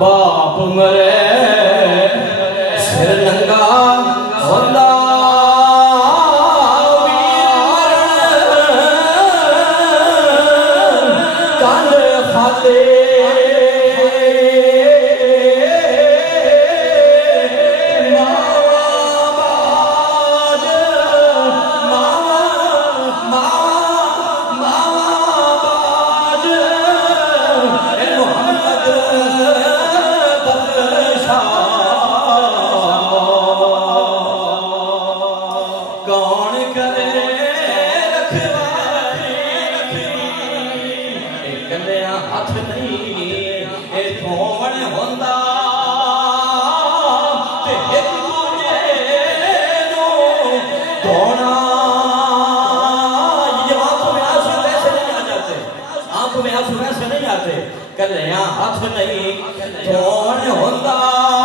बाप मरे सिर नंगा होंदा कंध खाते हाथ नहीं थोवण होंदा एक दूजे नो धोना। ये आंखों में आंसू वैसे नहीं आ जाते, आंखों में आंसू वैसे नहीं आते। कल यहाँ हाथ नहीं थोवण होंदा